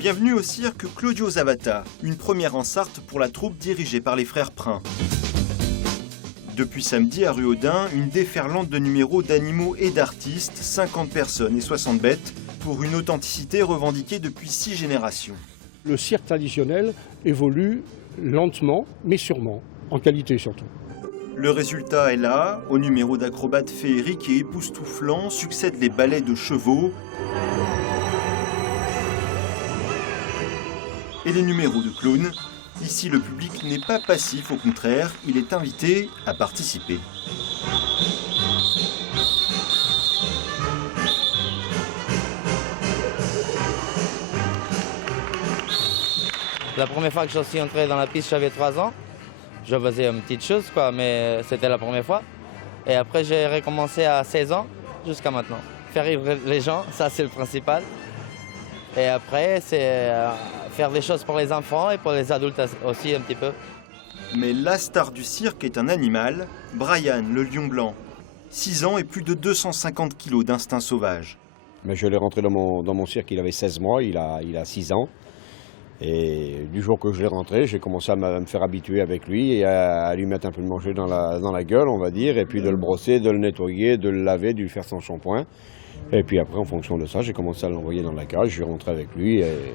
Bienvenue au cirque Claudio Zavata, une première en Sarthe pour la troupe dirigée par les frères Prin. Depuis samedi à Ruaudin, une déferlante de numéros d'animaux et d'artistes, 50 personnes et 60 bêtes, pour une authenticité revendiquée depuis 6 générations. Le cirque traditionnel évolue lentement, mais sûrement, en qualité surtout. Le résultat est là, aux numéros d'acrobates féeriques et époustouflants succèdent les ballets de chevaux et les numéros de clowns. Ici, le public n'est pas passif, au contraire, il est invité à participer. La première fois que je suis entré dans la piste, j'avais 3 ans. Je faisais une petite chose, mais c'était la première fois. Et après, j'ai recommencé à 16 ans jusqu'à maintenant. Faire rire les gens, ça c'est le principal. Et après, c'est faire des choses pour les enfants et pour les adultes aussi un petit peu. Mais la star du cirque est un animal, Brian, le lion blanc. 6 ans et plus de 250 kilos d'instinct sauvage. Mais je l'ai rentré dans mon cirque, il avait 16 mois, il a 6 ans. Et du jour que je l'ai rentré, j'ai commencé à me faire habituer avec lui et à lui mettre un peu de manger dans la gueule, on va dire, et puis de le brosser, de le nettoyer, de le laver, de lui faire son shampoing. Et puis après, en fonction de ça, j'ai commencé à l'envoyer dans la cage, je suis rentré avec lui. Et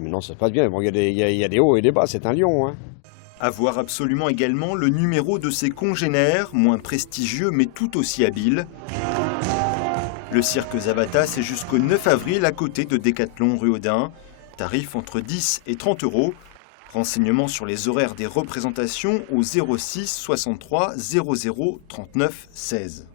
maintenant, ça se passe bien. Bon, il y a des hauts et des bas, c'est un lion. À voir absolument également le numéro de ses congénères, moins prestigieux mais tout aussi habiles. Le cirque Zavata, c'est jusqu'au 9 avril à côté de Décathlon Ruaudin. Tarif entre 10 et 30 euros. Renseignements sur les horaires des représentations au 06 63 00 39 16.